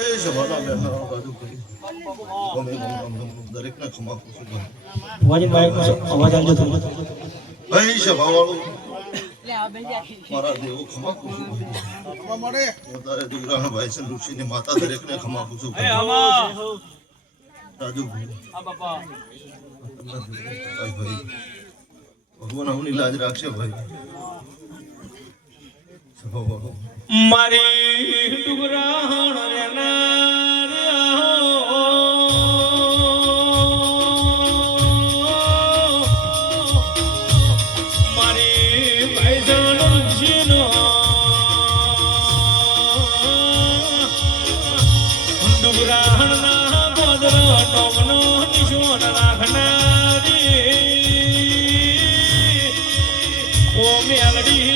સવાના બેઠા બાજુ કરી દરેકને ખમા પૂછું અવાજ આવજો તમે ભાઈ સભાવાળું મારા દેવો ખમા પૂછું તારે દીકરાના ભાઈ છે ઋષિની માતા દરેકને ખમા પૂછું રાજુ ભાઈ ભગવાન આવની લાજ રાખશે ભાઈ સભાવાળું મારી ડુગરાણ મારી ભાઈજાણ જીનો ડુગરાણ ના ગોદર નોમનો નિશોન રાખનારી ઓ મેલડી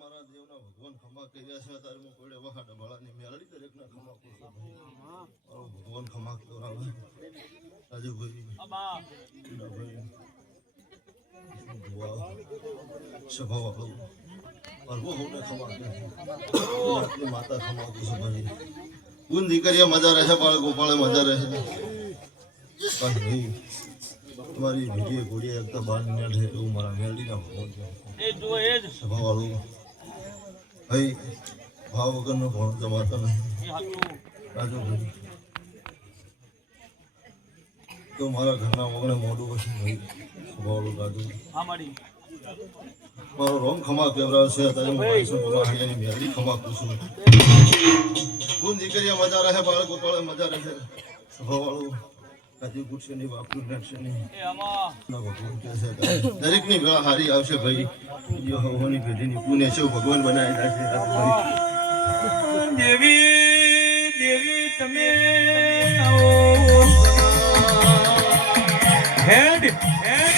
મારા દેવના ભગવાન ખમા કર્યા છે અત્યારે હું કોઈ વખા ડબાળાની મેળડી દરેકના ખમા પૂછું ભગવાન ખમા કરાવે રાજુભાઈ સભાવાળું પરવો હોને ખમા માતા ખમા પૂછું ભાઈ ગુણ દીકરીયા મજા રહે બાળ ગોપાળે મજા રહે પણ ભાઈ તમારી ભીડીએ ઘોડીએ એકતા બાર મેળ છે એવું મારા મેળડીના ભગવાન સભાવાળું ભાઈ ભાવ વગરનો ભણ જમાતો નહીં રાજુભાઈ તો મારા ઘરના વગણે મોઢું વસું ભાઈ સભાવાળું રાજુ મારો રોંગ ખમા કેવરાવશે અત્યારે હું ભાઈ મેળડી ખમા પૂછું ગુણ દીકરીયા મજા રહે બાળ ગોપાળે મજા રહે સભાવાળું આજે પૂછશે નહીં વાપરું નાખશે નહીં દરેકની ગળા હારી આવશે ભાઈ જો હવાની પેઢીની પુણે છે ભગવાન બનાવી નાખશે દેવી દેવી તમે આવો હેડ હેડ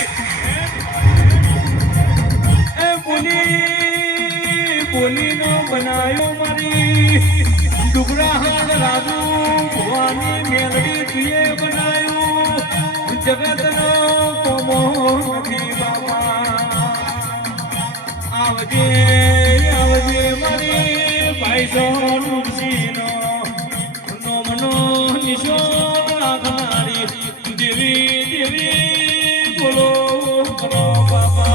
એ બોલીનો બનાયો મારી ડુગરાહાણ રાજુ ભવાની મેલડી તુએ બનાયો જગતનો કોમો નથી બાબા આવજે આવજે મારી ભાઈ સોનુસીનો નોમનો નિશોન રાખનારી દેવી દેવી બોલો કરો બાબા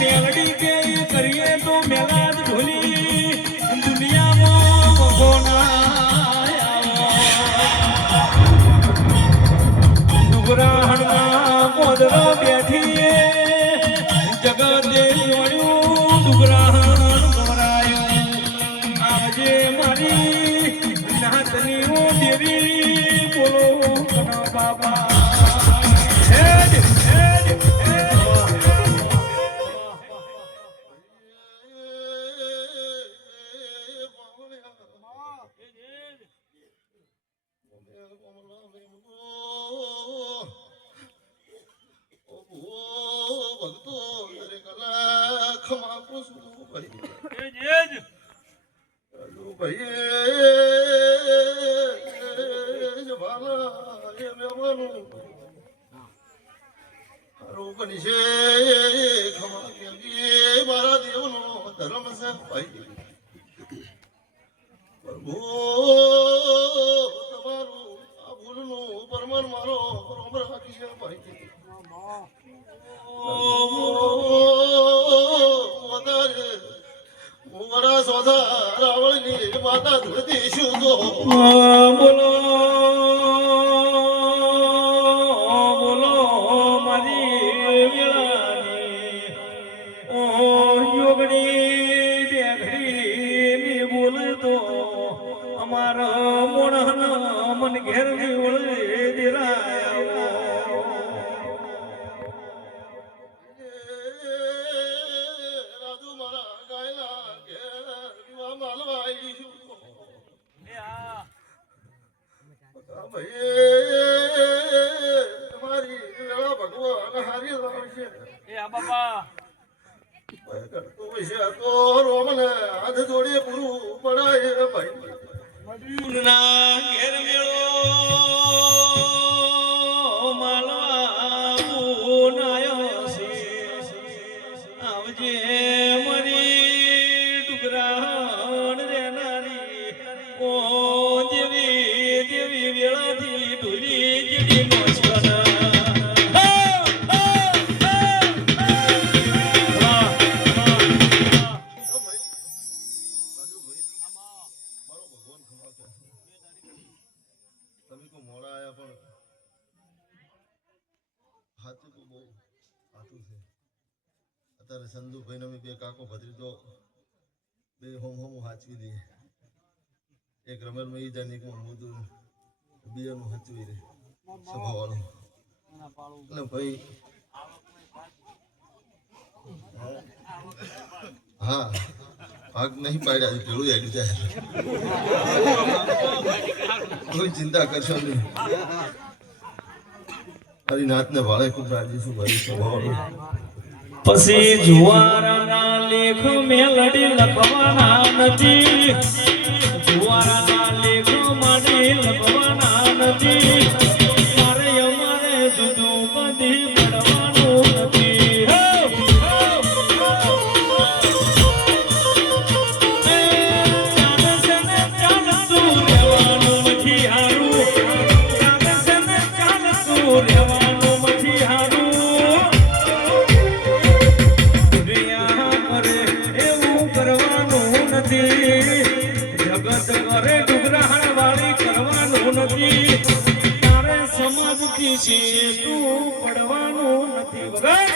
મેલડી કે કરીએ તો મેલા જ ઢોલી દુનિયામાં ડુગરાહણના મોદરો બેઠીએ જગતે જોડ્યું ડુગરાહણ ગોરાયું આજે મારી નાતની ઓ દેવી બોલો બાબા હેડ હેડ મારા દેવનો ધર્મ છે ભાઈ પ્રભુ તમારું આ ભૂલનું પરમાન મારો રોમ રાખી છે ભાઈ વધારે મુગડા સોધા રાવણની માતા ધૂળતી શું તો બોલો બોલો મારી વેળાની ઓ યોગણી બેઘડી બોલતો અમારા મોણન મન ઘેર વળે દેરાયા રાજુ મારા ગાયલા ઘેર માલવા ભાઈ તમારી વેળા ભગવાન હારી લાવશે એ આ બાપા કરતો છે તો રોમને હાથ જોડીએ પૂરું પડાય ભાઈ ના ઘેર મેળો માલવા બોનાયો છે આવજે મરી ડુગરાણ રેનારી ઓ દેવી દેવી વેળાથી ઢોલી જેડી નોચવાના તમે કો મોડા આયા પણ હાથું તો બહુ હાથું છે અત્યારે સંદુભાઈ અમે બે કાકો ભત્રીજો બે હોમ હાચવી દઈએ એક રમેલમાં ઈ જાને એક મોદું બીજાનું હાચવી દે સભાવાળું એટલે ભાઈ હા ભાગ નહીં પાડ્યા પેલું હેડ્યું જાય કોઈ ચિંતા કરશો નહીં હરિનાથને ભાળે ખૂબ રાજી છું ભાઈ સ્વભાવનું પછી જુવારાના લેખ મેલડી લખવાના નથી જુવારાના લેખ માડી લખવાના નથી મારે અમારે જુદું બધી પડવાનું નથી ચાલતું રહેવાનું નથી હારું ચાલતું રહેવાનું નથી હારું જગત કરે ડુગરાણ વાળી કરવાનું નથી તારે સમાજથી છે તું પડવાનું નથી વગર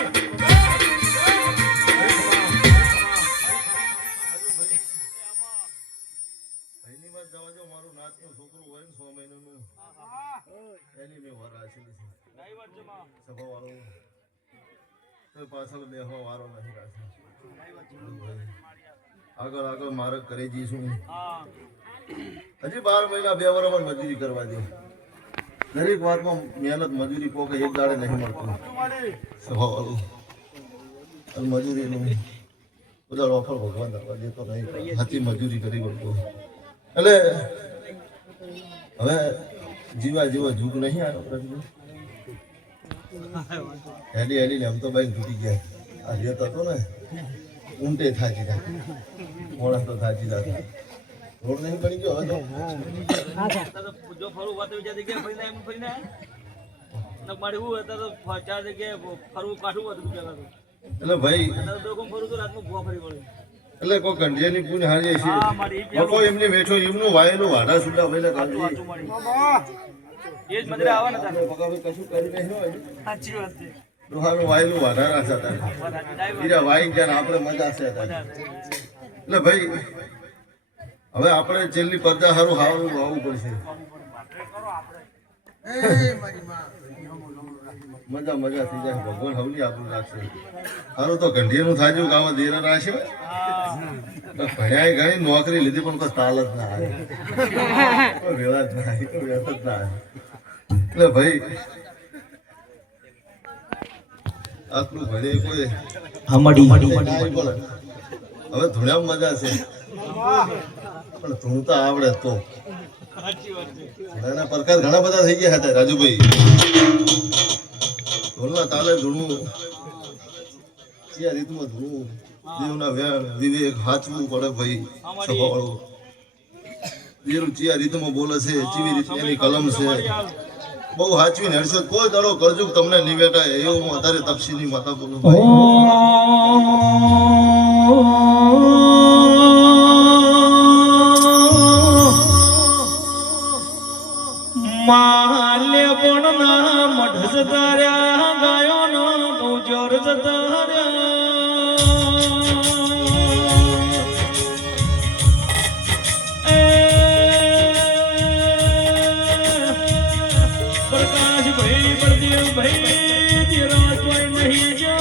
પહેલી વાત જવા જો મારું નાતનું છોકરું હોય ને 6 મહિનાનું એની મેં વર રાખેલી છે સભાવાળું તો પાછળ બેહવા વારો નહીં રાખે આગળ આગળ મારે કરી જઈશું હજી 12 મહિના 2 વર્ષમાં મજૂરી કરવા દે દરેક વાતમાં મહેનત મજૂરી પોકે એક દાડે નહીં મળતું સભાવાળું અને મજૂરીનું બધા ઓફર ભગવાન આપવા દેતો નહીં હાથી મજૂરી કરી પડતું એટલે હવે જીવા જેવો જુગ નહીં આવ્યો હેડી હેડીને એમ તો બાઈક તૂટી ગયા આ રેત હતો ને ઊંટે થાચી જાય મોણસ તો થાચી જાય રોડ નહીં બની ગયો હવે તો જો ફરવું વાત જગ્યાએ ફરીને એમ ફરીને મારે એવું હતા તો 4 જગ્યાએ ફરવું કાઢવું હતું પેલા તો એટલે ભાઈ ફરું તો રાતમાં ભૂવા ફરી પડે એટલે કોઈ કંઢિયાની પૂન હારી છે કોઈ એમને બેઠો એમનું વાયેલું વાડા સુડા ભાઈ એ જ મદરે આવવાના હતા કશું કરી નહીં હોય સાચી વાત છે ડોહાનું વાયેલું વાડા રાખતા હતા બીજા વાઈ ગયા આપણે મજા છે એટલે ભાઈ હવે આપણે છેલ્લી પડદા સારું હારું આવવું પડશે મજા મજા થઈ જાય ભગવાન હવલી આપણું રાખશે સારું તો ઘંટીનું થાજ્યું કે આવા દેરા રાખશે ભણ્યા ઘણી નોકરી લીધી પણ કોઈ તાલ જ ના આવે કોઈ વેળા જ ના આવે કોઈ વ્યસ્ત જ ના આવે એટલે ભાઈ આટલું ભણે કોઈ હવે ધૂણ્યામાં મજા છે પણ ધૂણતા આવડે તો એના પ્રકાર ઘણા બધા થઈ ગયા હતા રાજુભાઈ ધૂળના તાલે ધૂણવું કયા રીતમાં ધૂણવું દેવના વ્યાણ વિવેક હાચવું પડે ભાઈ સભાવાળું દેવ કયા રીતમાં બોલે છે કેવી રીતે એની કલમ છે બહુ હાચવીને હડશો કોઈ દાડો કરજુક તમને નિવેટા એવું હું અત્યારે તપસીની માતા બોલું ભાઈ માલ્ય પણ મઢ જતાર્યા ગાયો નો બહુજોર જતાર્યા પ્રકાશ ભાઈ પ્રદેવ ભાઈ તેરા કોઈ નહીં જો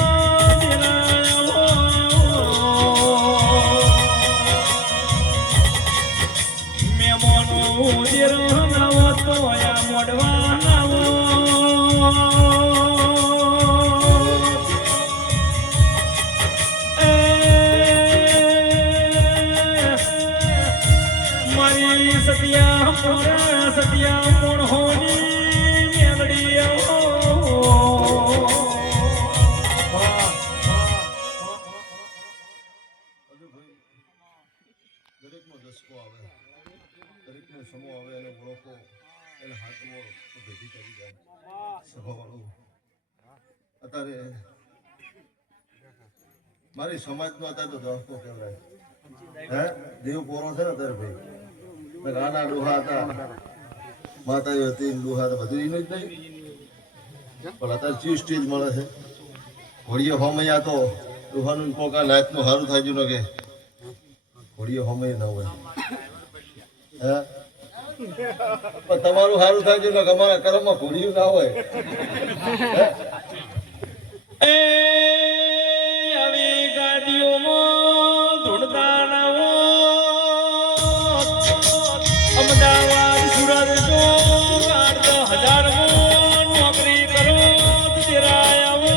મેમોનો તેરા નવો તો આયા દરેકનો દસકો આવે, દરેકનો સમો આવે અને ઓળખો એને હાથવો તો ભેટી કરી જાય સભાવાળું. અત્યારે મારી સમાજનો અત્યારે તો દસકો કહેવાય હે દેવ પોરો છે ને અત્યારે ભાઈ ગાના ડોહા હતા, માતાઓ હતી, ડોહા હતા, બધું એનું જ નહીં. પણ અત્યારે ચીજ સ્ટેજ મળે છે. ઘોડીએ હોમૈયા તો ડોહાનું પોકા નાચનું સારું થાય છે ને કે ઘોડીએ હોમૈયા ના હોય હે પણ તમારું સારું થાય છે ને અમારા કર્મમાં ઘોડિયું ના હોય. આવી ગાડીઓમાં ધૂળદાણાઓ અમદાવાદ સુરત જો 10,000 નોકરી કરો તેરાય આવો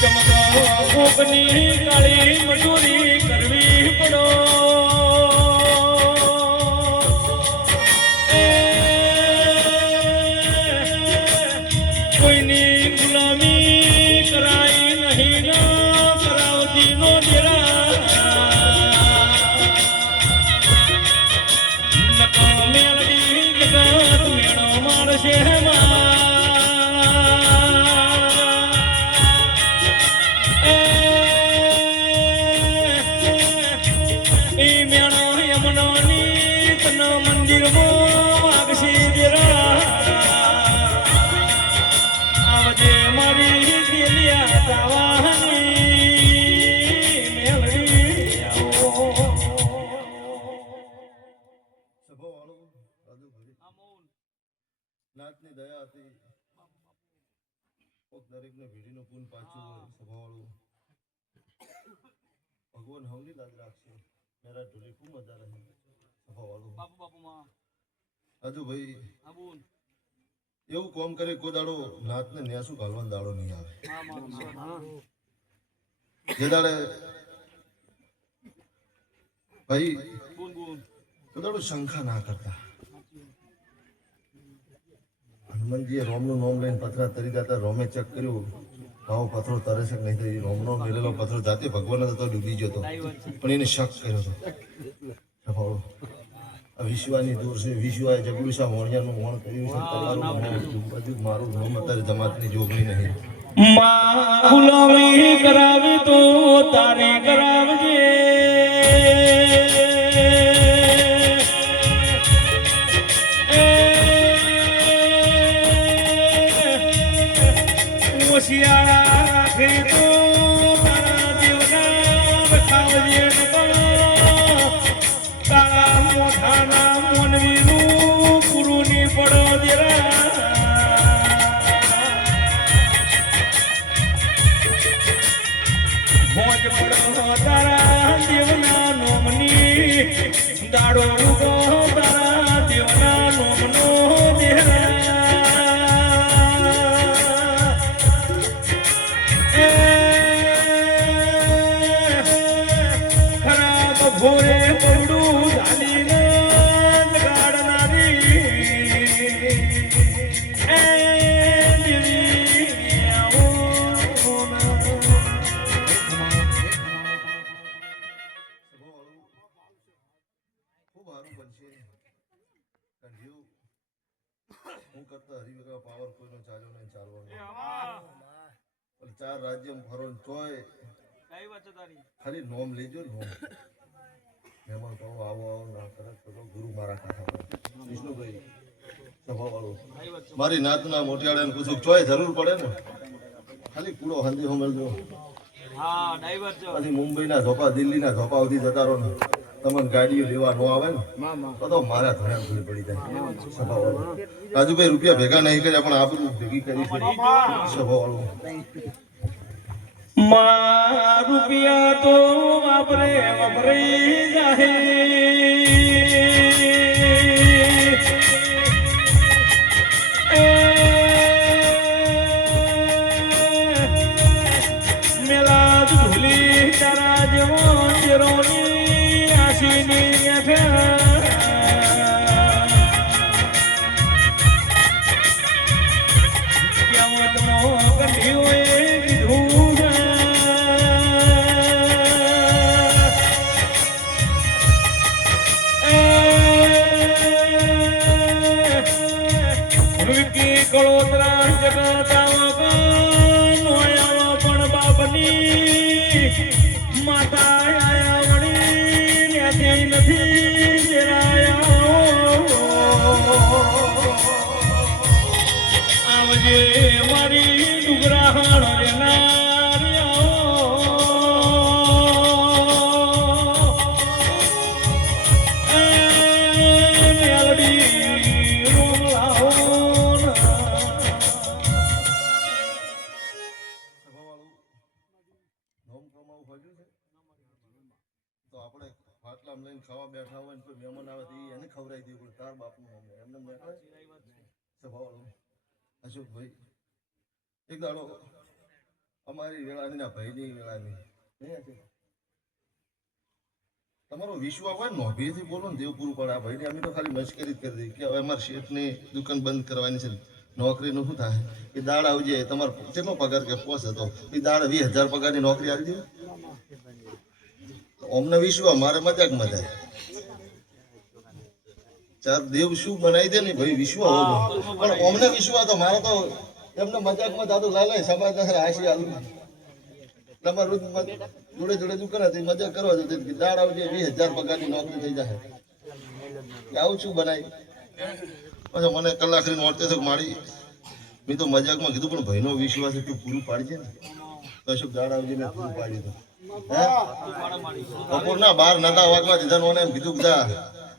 ચમકા કોકની કાળી મજૂરી કરવી પડો. કોઈની ગુલામી કરાઈ નહીં કરાવતી નો દેરા નકા મેળવી જગત મેળો મારશે એ મેળો યમુનાની તના મંદિરમાં વાગશે દેરા આવજે મારી દિલિયા દાવાની મેળવી આવો. સભાવાળું રાજુભાઈ નાથની દયા હતી દરેકને ભીડીનું પૂન પાછું હોય. સભાવાળું ભગવાન હવની લાજ રાખશે. મેરા ઢોલી ખૂબ મજા રહે. સભાવાળું બાપુ બાપુમાં રાજુભાઈ હા બોલ એવું કોમ કરે કોઈ દાડો નાથને ન્યાસું ઘાલવાનો દાડો નહીં આવે. જે દાડે ભાઈ બોલ બોલ કોઈ દાડો શંકા ના કરતા. હનુમાનજીએ રોમનું નામ લઈને પથરા તરી જતા રોમે ચેક કર્યું ભાવ પથરો તરે છે નહીં તો એ રોમનો મેળેલો પથરો જાતે ભગવાન હતો ડૂબી ગયો હતો પણ એને શક કર્યો હતો. વિશ્વાની દૂર છે વિશ્વાએ જગડુસા મોણિયાનું મોણ કર્યું છે. તમારું બધું મારું નામ અત્યારે જમાતની જોગણી નહીં. ગુલામી કરાવી તો તારે કરાવજે હોશિયાર રાખે તો તારા દેવના ખાવજે તારા મોઢાના મોનવીનું પૂરું ની પડો દેરા ભોજ પડો તારા દેવના નોમની દાડો રૂગો તારા દેવના નોમનો દેરા ખરાબ ભોરે પડું ઝાલીને ગાડનારી ખૂબ સારું બનશે. હું કરતા હરિવગા પાવર કોઈનો ચાલ્યો નહીં ચાલવાનો. પણ 4 રાજ્યમાં ફરો તોય કઈ વાત છે તારી ખાલી નોમ લેજો. નોમ મહેમાન કહો આવો આવો ના કરે તો ગુરુ મારા કાંઠા પર વિષ્ણુભાઈ સભાવાળું મારી નાતના મોટિયાળાને પૂછું ચોય જરૂર પડે ને ખાલી કૂડો હંધી હોમલજો. હા ડ્રાઈવર છે પછી મુંબઈના ધોપા દિલ્હીના ધોપા સુધી જતા રહો ને તમને ગાડીઓ લેવા ન આવે ને તો મારા ઘણા ભૂલ પડી જાય. સભાવાળું રાજુભાઈ રૂપિયા ભેગા નહીં કર્યા પણ આપણું ભેગી કરી છે. સભાવાળું રૂપિયા તો વાપરે વપરાઈ જાય તારા જેવો ચિરોની આશીની કળોતરા જગતા પણ બાપની માતા આયા વળી ત્યાંથી નથી આવજે મારી ડુગરાહણ તો આપણે ફાટલામ લઈને ખાવા બેઠા હોય ને કોઈ મહેમાન આવે તો એને ખવડાવી દઈએ પણ તાર બાપનું નામ એમને બેઠા સભાવાળું અશોકભાઈ એક દાડો અમારી વેળાની ના ભાઈની વેળાની તમારો વિશ્વાસ હોય ને નોભીથી બોલો ને દેવ પૂરું પડે આ ભાઈને અમે તો ખાલી મશ્કરી જ કરી દઈએ કે હવે અમારા શેઠની દુકાન બંધ કરવાની છે નોકરીનું શું થાય એ દાડ આવજે તમારો કેટલો પગાર કે પોસ હતો એ દાડ 20,000 પગારની નોકરી આવી દે અમને વિશ્વાસ મારે મજાકમાં થાય ચાર દેવ શું બનાવી દે ને ભાઈ વિશ્વાસ હોવો પણ અમને વિશ્વાસ તો મારે તો એમને મજાકમાં થતું લાય સમાજ હાસી આલું તમારું જોડે જોડે દુકાન હતી મજા કરવા જતી દાડ આવજે 20,000 પગારની નોકરી થઈ જાય આવું શું બનાવી પછી મને કલાક ની નોટે તો મારી મેં તો મજાકમાં કીધું પણ ભાઈનો વિશ્વાસ એટલું પૂરું પાડજે ને તો અશોક દાડ આવજે મેં પૂરું પાડ્યું બપોરના 12 નતા વાગવા દીધા એમ કીધું બધા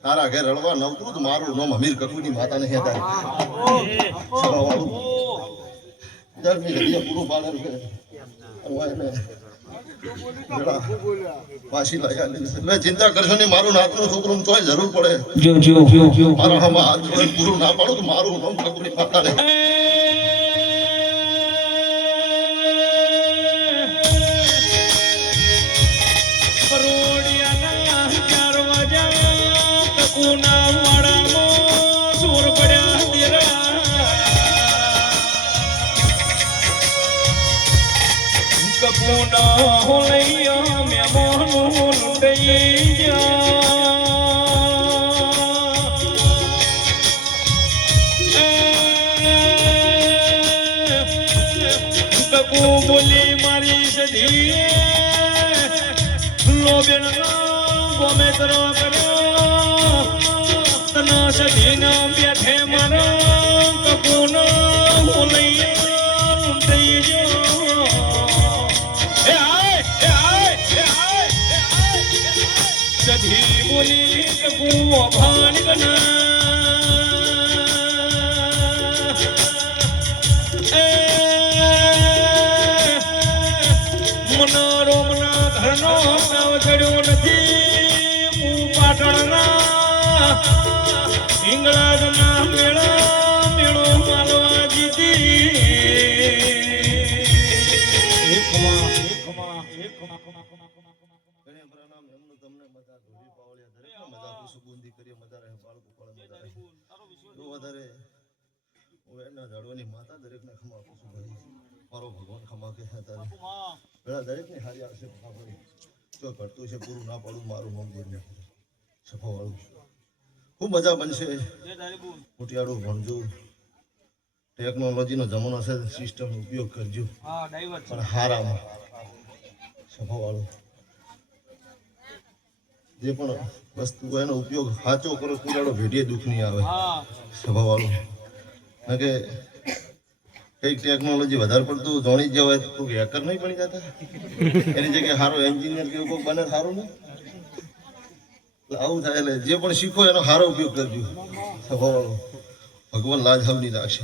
તારા ઘેર રડવા નવતું તો મારું નામ અમીર કકુની માતા ને હતા પૂરું પાડે પાછી લાગ્યા ચિંતા કરશો નહીં મારું નાતનું છોકરું તો જરૂર પડે મારા હામાં હાથ જોડે પૂરું ના પાડું તો મારું નામ કકુની માતા ને બોલી મારી સધી લોબેણ ગમે તરો કર્યો તના સધી ના બેઠે મારો કપૂનો બોલૈયા દઈ જો સધી બોલી કપૂ ભાન ગના રોમના ઘરનો નાવ ચડ્યો નથી હું પાટણના હિંગળાજના મેળો માલવા જીતી તમને મજા ધોરી પાવળિયા દરેક મજા સુગંધી કરી મજા રહે બાળકો પાળે મજા રહે વધારે એના ઝાડવાની માતા દરેકને ખમા આપું છું ભાઈ મારો ભગવાન ખમા કે તારે પેલા દરેકને હારી આવશે જો ઘટતું છે પૂરું ના પાડું મારું નામ દઈને સફાવાળું ખૂબ મજા બનશે મોટિયાળું ભણજો ટેકનોલોજીનો જમાનો છે સિસ્ટમનો ઉપયોગ કરજો પણ હારામાં સફાવાળું જે પણ વસ્તુ હોય એનો ઉપયોગ સાચો કરો કુરાડો ભેટીએ દુઃખ નહીં આવે સફાવાળું ના કે કઈક ટેકનોલોજી વધારે પડતું જાણી જ જવાય તો હેકર નહીં બની જતા એની જગ્યાએ સારો એન્જિનિયર કે એવું કોઈ બને સારું નહીં એટલે આવું થાય એટલે જે પણ શીખો એનો સારો ઉપયોગ કરજો સ્વભાવ ભગવાન લાજ હવની રાખશે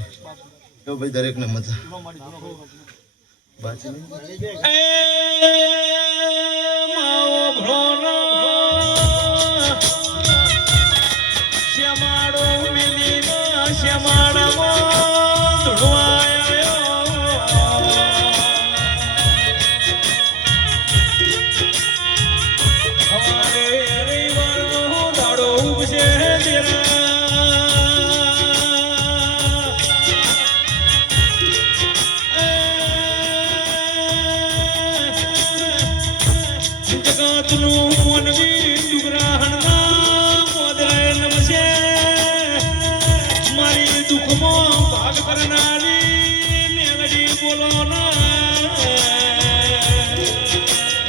એવું ભાઈ દરેકને મજા બાકી નાતનું મોનવી ડુગરાહણના મોદરાય નમશે મારી દુઃખમાં ભાગ કરનારી મેલડી બોલો ના હે આય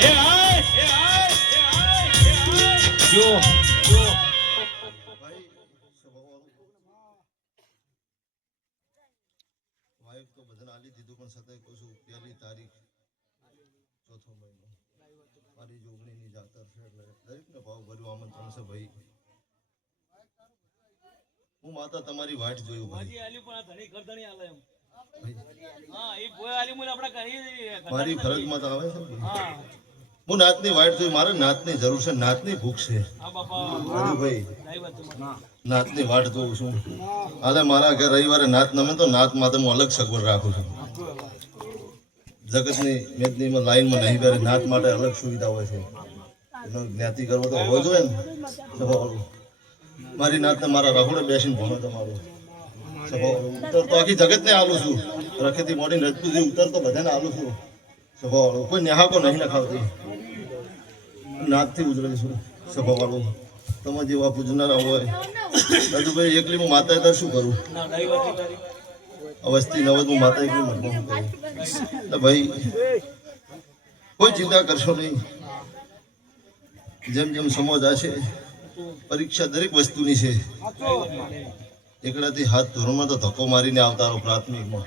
હે આય હે આય હે આય જો ભાઈ વાઈફ તો બધાને આલી દીધું પણ છતાંય કહું છું પહેલી તારીખ ચોથો મહિનો મારી જોગણીની જાતર છે એટલે દરેકને ભાવ ભર્યું આમંત્રણ છે ભાઈ હું માતા તમારી વાટ જોયું ભાઈ હજી આલ્યું પણ આ ધણી કરધણી આલે એમ ભાઈ, હા એ બોય આલી મુલે આપણે કરીએ મારી ફરજમાં તો આવે છે ને. હા હું નાતની વાટ જોઈ મારે નાતની જરૂર છે નાતની ભૂખ છે હા બાપા રાજુભાઈ સારી વાત છે નાતની વાટ જોઉં છું હાલે મારા ઘર રવિવારે નાત નમે તો નાત માટે હું અલગ સગવડ રાખું છું જગતની મેદનીમાં લાઈનમાં નહીં બેરે નાત માટે અલગ સુવિધા હોય છે એનો જ્ઞાતિ કરવો તો હોવો જોઈએ ને સભાવાળું મારી નાતને મારા રખોડે બેસીને ભણો તમારું સભાવાળું ઉત્તર તો આખી જગતને આલું છું રખેથી મોડીને રજપૂતી ઉત્તર તો બધાને આલું છું સભાવાળું કોઈ નેહાકો નહીં લખાવતી નાતથી ઉજળેલ છું સભાવાળું તમે જેવા પૂજનારા હોય રાજુભાઈ એકલી હું માતા દર શું કરું ના સારી વાત છે તારી અવસ્થી નવદ હું માતા એકલી મનમાં હું કરું એટલે ભાઈ કોઈ ચિંતા કરશો નહીં જેમ જેમ સમજ આ છે પરીક્ષા દરેક વસ્તુની છે એકડાથી હાથ ધોરણમાં તો ધક્કો મારીને આવતા રહો પ્રાથમિકમાં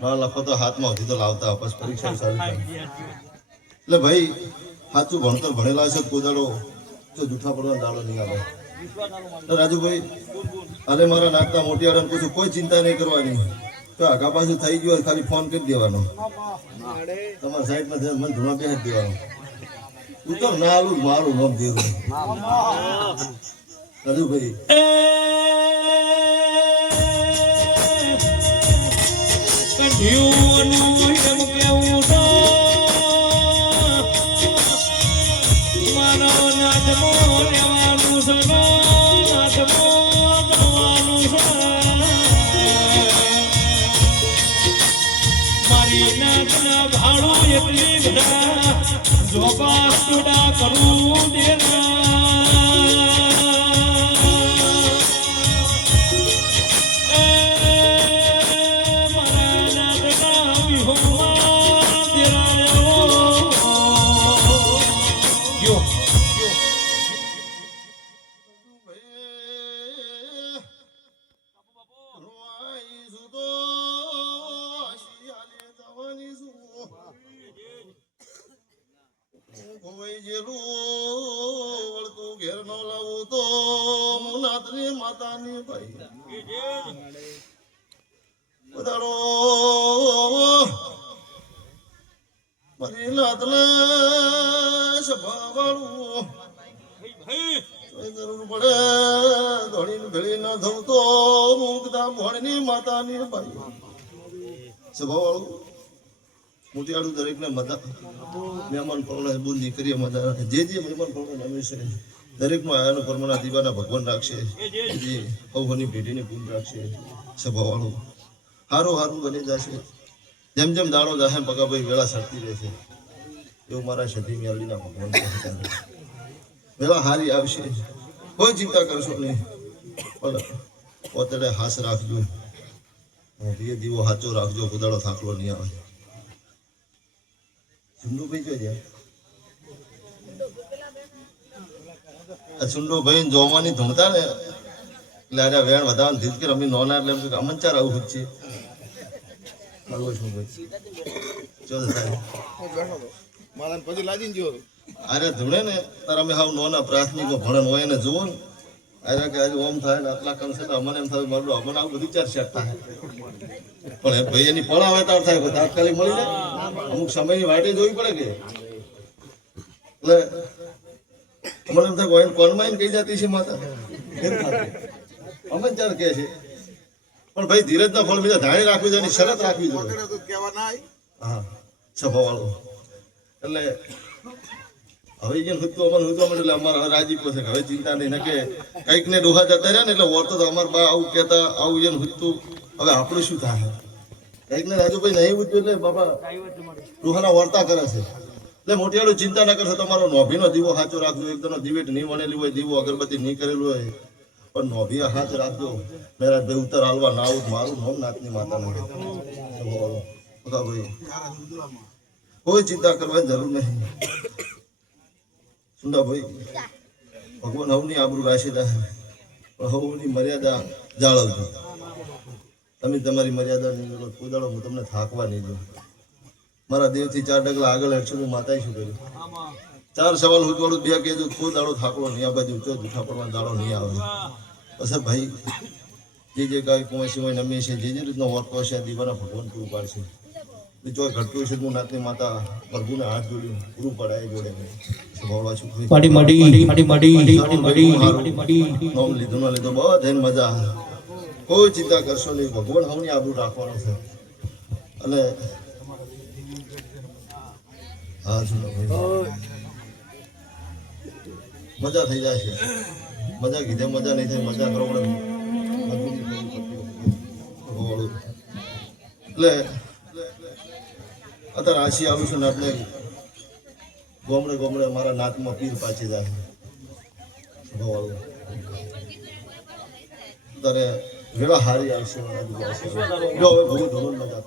ના લખો તો હાથમાં હતી તો લાવતા પછી પરીક્ષા સારી થાય એટલે ભાઈ સાચું ભણતર ભણેલા છે કોદાડો તો જૂઠા પડવાનો દાડો નહીં આવે તો રાજુભાઈ અરે મારા નાખતા મોટી આડે પૂછું કોઈ ચિંતા નહીં કરવાની તો આગા પાછું થઈ ગયું હોય ખાલી ફોન કરી દેવાનો તમારા સાઈડમાં મને ધૂણા બેસી દેવાનો ઉતર ના આલું મારું નામ દેવું રાજુભાઈ કંઠ્યુંનું એમ કેવું તો માનવ નાથમો લેવાનું છે નાથમો કરવાનું છે મારી નાથના ભાડું એટલી બધા જોબા ટુડા કરું દેના માતાની ભાઈ બધાડો મારી નાતને સભાવાળું જરૂર પડે ધોળીને ભેળી ન થવું તો મુકતા ભણની માતાની ભાઈ સભાવાળું મોટિયાળું દરેકને મજા મહેમાન પરોણે બુંદી કરીએ મજા જે મહેમાન પરોણે નમે છે દરેકનું આયાનું પરમાના દીવાના ભગવાન રાખશે જે અવની પેઢીને પૂન રાખશે સભાવાળું સારું સારું બની જશે જેમ જેમ દાડો જશે પગાભાઈ વેળા સરતી રહેશે એવું મારા સતી મેળવીના ભગવાન વેળા હારી આવશે કોઈ ચિંતા કરશો નહીં પણ પોતડે હાસ રાખજો ધીરે દીવો હાચો રાખજો કુદાડો થાકલો નહીં આવે સુંડો ભાઈ જોઈ સુંડો ભાઈ જોવાની ધૂણતા ને એટલે આજે વેણ વધારવાનું ધીર કે અમે નોના એટલે એમ કે અમંચાર આવું છે શું ભાઈ ચો પછી લાજીને જો અરે ધૂણે ને તાર અમે હાવ નોના પ્રાથમિક ભણન હોય ને જુઓ ને અરે કે આજે ઓમ થાય ને આટલા કરશે તો અમને એમ થાય મારું અમને આવું બધું ચાર સેટ થાય પણ ભાઈ એની પળ આવે તાર થાય તાત્કાલિક મળી જાય અમુક સમયની વાટે જોવી પડે કે એટલે મને એમ થાય કોનમાં કઈ જાતી છે માતા અમે ચાર કે છે પણ ભાઈ ધીરજના ફળ બીજા ધાણી રાખવી જોઈએ શરત રાખવી જોઈએ હા સભાવાળો એટલે હવે જેમ હુતું અમને હુતું એટલે અમારા રાજીપો છે હવે ચિંતા નહીં કે કંઈક ને ડોહા જતા રહ્યા ને એટલે વર્તો તો અમારા બા આવું કહેતા આવું જેમ હુતું હવે આપણું શું થાય કંઈક ને રાજુભાઈ નહીં હુતું એટલે બાપા ડોહાના વર્તા કરે છે એટલે મોટિયાળું ચિંતા ના કરશો, તમારો નોભીનો દીવો સાચો રાખજો. એકદમ દિવેટ નહીં વણેલી હોય, દીવો અગરબત્તી નહીં કરેલું હોય, પણ નોભી હાથ રાખજો. મહેરાજભાઈ ઉત્તર હાલવા ના આવું, મારું નામ નાતની માતાનું ભાઈ, કોઈ ચિંતા કરવાની જરૂર નહીં. સુંદાભાઈ, ભગવાન હવની આબરૂ રાશિદા, પણ હવની મર્યાદા જાળવજો. તમે તમારી મર્યાદા નહીં કરો, કોદાળો હું તમને થાકવા નહીં દઉં. મારા દેવથી 4 ડગલા આગળ હેઠશું, હું માતાએ શું કર્યું? 4 સવાલ ઉજવાળું 2 કહેજો, કોઈ દાડો થાકડો નહીં. આ બાજુ જૂઠા પડવાનો દાડો નહીં આવે. બસ ભાઈ, જે કાંઈ પહોંચી હોય નમી છે, જે રીતનો વર્તો હશે દીવાના ભગવાન પૂરું પાડશે. જો ઘટતું હશે, હું નાતની માતા પ્રભુને હાથ જોડ્યું પૂરું પડાય જોડે નોમ લીધું ના લીધો બધાને મજા. કોઈ ચિંતા કરશો નહીં, ભગવાન હવની આબરૂ રાખવાનો છે. અને હા મજા થઈ જાય છે. મજા કીધે મજા નહીં થાય, મજા કરો પડે. એટલે અત્યારે આશી આવું છું ને, આપણે ગોમડે ગોમડે મારા નાતમાં પીર પાછી જાય. ત્યારે વેળા હારી આવશે. હવે ભૂલ ધોરણ મજા